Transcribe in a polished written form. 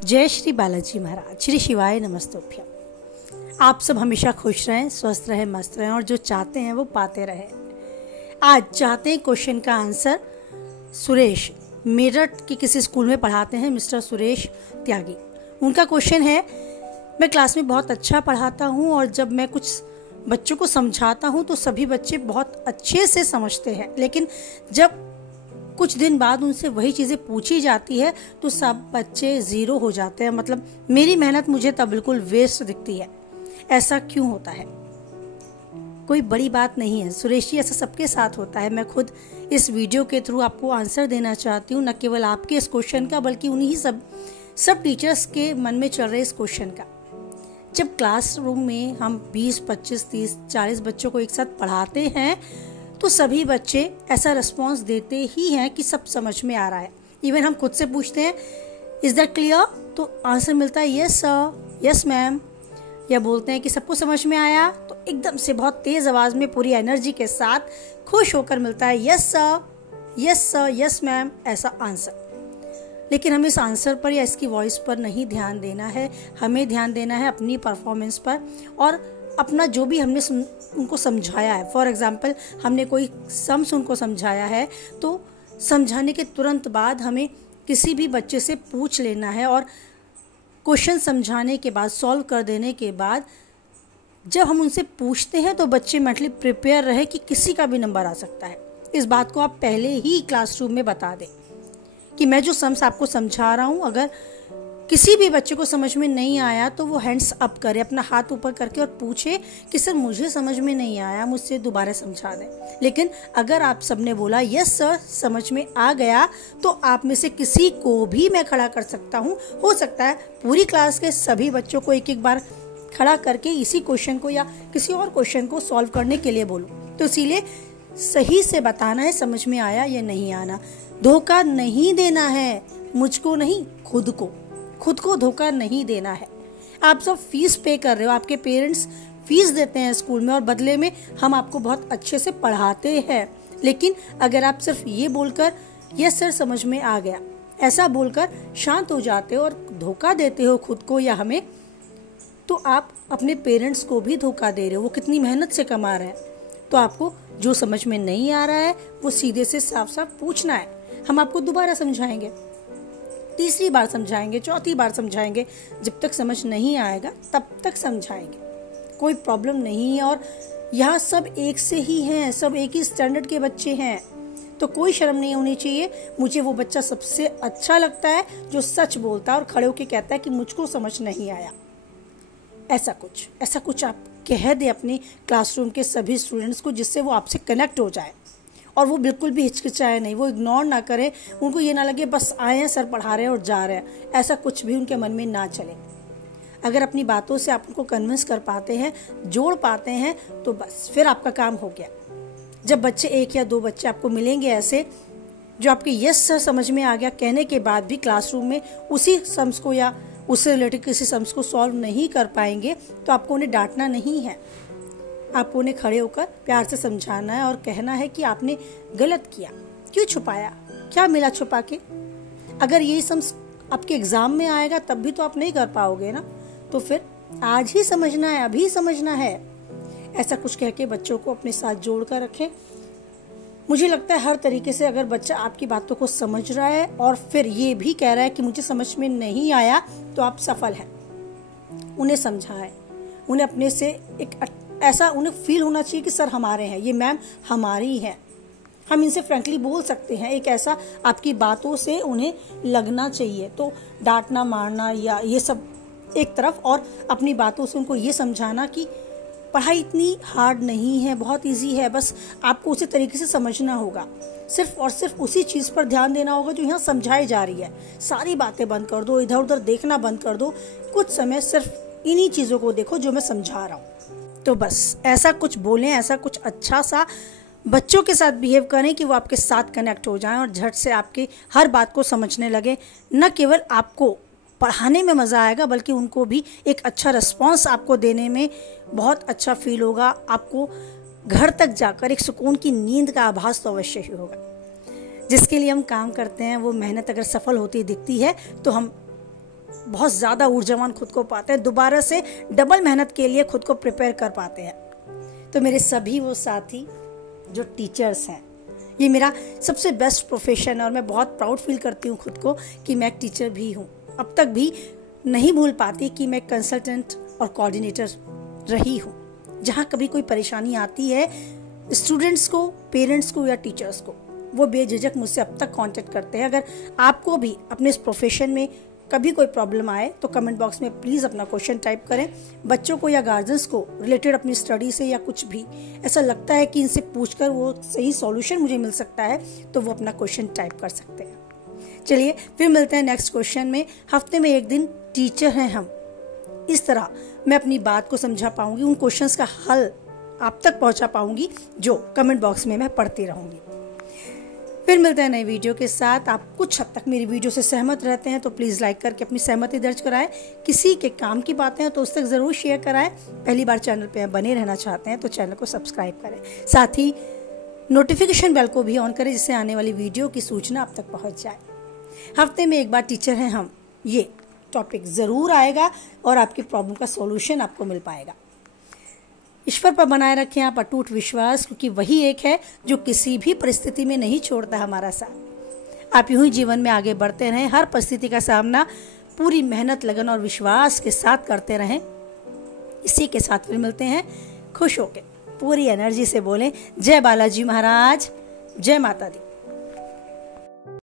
जय श्री बालाजी महाराज, श्री शिवाय नमस्तोभ्यम। आप सब हमेशा खुश रहें, स्वस्थ रहें, मस्त रहें और जो चाहते हैं वो पाते रहें। आज चाहते हैं क्वेश्चन का आंसर सुरेश, मेरठ के किसी स्कूल में पढ़ाते हैं मिस्टर सुरेश त्यागी। उनका क्वेश्चन है, मैं क्लास में बहुत अच्छा पढ़ाता हूँ और जब मैं कुछ बच्चों को समझाता हूँ तो सभी बच्चे बहुत अच्छे से समझते हैं, लेकिन जब कुछ दिन बाद उनसे वही चीज़ें पूछी जाती है तो सब बच्चे ज़ीरो हो जाते हैं। मतलब मेरी मेहनत मुझे तब बिल्कुल वेस्ट दिखती है। ऐसा क्यों होता है? कोई बड़ी बात नहीं है सुरेश जी, ऐसा सबके साथ होता है। मैं खुद इस वीडियो के थ्रू आपको आंसर देना चाहती हूँ, न केवल आपके इस क्वेश्चन का बल्कि उन्हीं सब टीचर्स के मन में चल रहे इस क्वेश्चन का। जब क्लासरूम में हम 20, 25, 30, 40 बच्चों को एक साथ पढ़ाते हैं तो सभी बच्चे ऐसा रिस्पॉन्स देते ही हैं कि सब समझ में आ रहा है। इवन हम खुद से पूछते हैं इज दैट क्लियर, तो आंसर मिलता है यस सर, यस मैम। या बोलते हैं कि सबको समझ में आया, तो एकदम से बहुत तेज आवाज में पूरी एनर्जी के साथ खुश होकर मिलता है yes sir, yes sir, yes ma'am, ऐसा आंसर। लेकिन हमें इस आंसर पर या इसकी वॉइस पर नहीं ध्यान देना है, हमें ध्यान देना है अपनी परफॉर्मेंस पर और अपना जो भी हमने उनको समझाया है। फॉर एग्जाम्पल, हमने कोई सम्स उनको समझाया है तो समझाने के तुरंत बाद हमें किसी भी बच्चे से पूछ लेना है और क्वेश्चन समझाने के बाद, सॉल्व कर देने के बाद जब हम उनसे पूछते हैं तो बच्चे मेंटली प्रिपेयर रहे कि किसी का भी नंबर आ सकता है। इस बात को आप पहले ही क्लासरूम में बता दें कि मैं जो सम्स आपको समझा रहा हूँ, अगर किसी भी बच्चे को समझ में नहीं आया तो वो हैंड्स अप करे, अपना हाथ ऊपर करके और पूछे कि सर मुझे समझ में नहीं आया, मुझसे दोबारा समझा दें। लेकिन अगर आप सबने बोला यस सर समझ में आ गया, तो आप में से किसी को भी मैं खड़ा कर सकता हूँ। हो सकता है पूरी क्लास के सभी बच्चों को एक एक बार खड़ा करके इसी क्वेश्चन को या किसी और क्वेश्चन को सॉल्व करने के लिए बोलूँ। तो इसीलिए सही से बताना है समझ में आया या नहीं आना। धोखा नहीं देना है, मुझको नहीं, खुद को धोखा नहीं देना है। आप सब फीस पे कर रहे हो, आपके पेरेंट्स फीस देते हैं स्कूल में और बदले में हम आपको बहुत अच्छे से पढ़ाते हैं। लेकिन अगर आप सिर्फ ये बोलकर यस सर समझ में आ गया, ऐसा बोलकर शांत हो जाते हो और धोखा देते हो खुद को या हमें, तो आप अपने पेरेंट्स को भी धोखा दे रहे हो। वो कितनी मेहनत से कमा रहे हैं। तो आपको जो समझ में नहीं आ रहा है वो सीधे से साफ साफ पूछना है, हम आपको दोबारा समझाएंगे, तीसरी बार समझाएंगे, चौथी बार समझाएंगे। जब तक समझ नहीं आएगा तब तक समझाएंगे, कोई प्रॉब्लम नहीं है। और यहाँ सब एक से ही हैं, सब एक ही स्टैंडर्ड के बच्चे हैं, तो कोई शर्म नहीं होनी चाहिए। मुझे वो बच्चा सबसे अच्छा लगता है जो सच बोलता है और खड़े होकर कहता है कि मुझको समझ नहीं आया। ऐसा कुछ आप कह दे अपने क्लासरूम के सभी स्टूडेंट्स को, जिससे वो आपसे कनेक्ट हो जाए और वो बिल्कुल भी हिचकिचाए नहीं, वो इग्नोर ना करे, उनको ये ना लगे बस आए हैं सर पढ़ा रहे हैं और जा रहे हैं। ऐसा कुछ भी उनके मन में ना चले। अगर अपनी बातों से आप उनको कन्विंस कर पाते हैं, जोड़ पाते हैं, तो बस फिर आपका काम हो गया। जब बच्चे, एक या दो बच्चे आपको मिलेंगे ऐसे जो आपके यस सर समझ में आ गया कहने के बाद भी क्लासरूम में उसी सम्स को या उससे रिलेटेड किसी सम्स को सॉल्व नहीं कर पाएंगे, तो आपको उन्हें डांटना नहीं है। आपको उन्हें खड़े होकर प्यार से समझाना है और कहना है कि आपने गलत किया, क्यों छुपाया, क्या मिला छुपा के। अगर यही सम्स आपके एग्जाम में आएगा तब भी तो आप नहीं कर पाओगे ना, तो फिर आज ही समझना है, अभी समझना है। ऐसा कुछ कह के बच्चों को अपने साथ जोड़ कर रखें। मुझे लगता है हर तरीके से अगर बच्चा आपकी बातों को समझ रहा है और फिर ये भी कह रहा है कि मुझे समझ में नहीं आया, तो आप सफल हैं। उन्हें समझाएं, उन्हें अपने से एक ऐसा उन्हें फील होना चाहिए कि सर हमारे हैं, ये मैम हमारी हैं, हम इनसे फ्रैंकली बोल सकते हैं। एक ऐसा आपकी बातों से उन्हें लगना चाहिए। तो डांटना, मारना या ये सब एक तरफ, और अपनी बातों से उनको ये समझाना कि पढ़ाई इतनी हार्ड नहीं है, बहुत इजी है, बस आपको उसी तरीके से समझना होगा। सिर्फ और सिर्फ उसी चीज़ पर ध्यान देना होगा जो यहाँ समझाई जा रही है। सारी बातें बंद कर दो, इधर उधर देखना बंद कर दो, कुछ समय सिर्फ इन्हीं चीज़ों को देखो जो मैं समझा रहा हूँ। तो बस ऐसा कुछ बोलें, ऐसा कुछ अच्छा सा बच्चों के साथ बिहेव करें कि वो आपके साथ कनेक्ट हो जाएं और झट से आपकी हर बात को समझने लगे। न केवल आपको पढ़ाने में मज़ा आएगा बल्कि उनको भी एक अच्छा रिस्पॉन्स आपको देने में बहुत अच्छा फील होगा। आपको घर तक जाकर एक सुकून की नींद का आभास तो अवश्य ही होगा। जिसके लिए हम काम करते हैं वो मेहनत अगर सफल होती दिखती है तो हम बहुत ज़्यादा ऊर्जावान खुद को पाते हैं, दोबारा से डबल मेहनत के लिए खुद को प्रिपेयर कर पाते हैं। तो मेरे सभी वो साथी जो टीचर्स हैं, ये मेरा सबसे बेस्ट प्रोफेशन है और मैं बहुत प्राउड फील करती हूँ खुद को कि मैं एक टीचर भी हूँ। अब तक भी नहीं भूल पाती कि मैं कंसल्टेंट और कोऑर्डिनेटर रही हूँ। जहाँ कभी कोई परेशानी आती है स्टूडेंट्स को, पेरेंट्स को या टीचर्स को, वो बेझिझक मुझसे अब तक कांटेक्ट करते हैं। अगर आपको भी अपने इस प्रोफेशन में कभी कोई प्रॉब्लम आए तो कमेंट बॉक्स में प्लीज़ अपना क्वेश्चन टाइप करें। बच्चों को या गार्जियंस को रिलेटेड अपनी स्टडी से या कुछ भी ऐसा लगता है कि इनसे पूछकर वो सही सॉल्यूशन मुझे मिल सकता है तो वो अपना क्वेश्चन टाइप कर सकते हैं। चलिए फिर मिलते हैं नेक्स्ट क्वेश्चन में। हफ्ते में एक दिन टीचर हैं हम, इस तरह मैं अपनी बात को समझा पाऊंगी, उन क्वेश्चंस का हल आप तक पहुंचा पाऊंगी जो कमेंट बॉक्स में मैं पढ़ती रहूंगी। फिर मिलते हैं नई वीडियो के साथ। आप कुछ हद तक मेरी वीडियो से सहमत रहते हैं तो प्लीज़ लाइक करके अपनी सहमति दर्ज कराएं। किसी के काम की बातें हैं तो उस तक ज़रूर शेयर कराएं। पहली बार चैनल पे बने रहना चाहते हैं तो चैनल को सब्सक्राइब करें, साथ ही नोटिफिकेशन बेल को भी ऑन करें जिससे आने वाली वीडियो की सूचना आप तक पहुँच जाए। हफ्ते में एक बार टीचर हैं हम, ये टॉपिक ज़रूर आएगा और आपकी प्रॉब्लम का सॉल्यूशन आपको मिल पाएगा। ईश्वर पर बनाए रखें आप अटूट विश्वास, क्योंकि वही एक है जो किसी भी परिस्थिति में नहीं छोड़ता हमारा साथ। आप यूं ही जीवन में आगे बढ़ते रहें, हर परिस्थिति का सामना पूरी मेहनत, लगन और विश्वास के साथ करते रहें। इसी के साथ फिर मिलते हैं खुश होकर, पूरी एनर्जी से बोलें जय बालाजी महाराज, जय माता दी।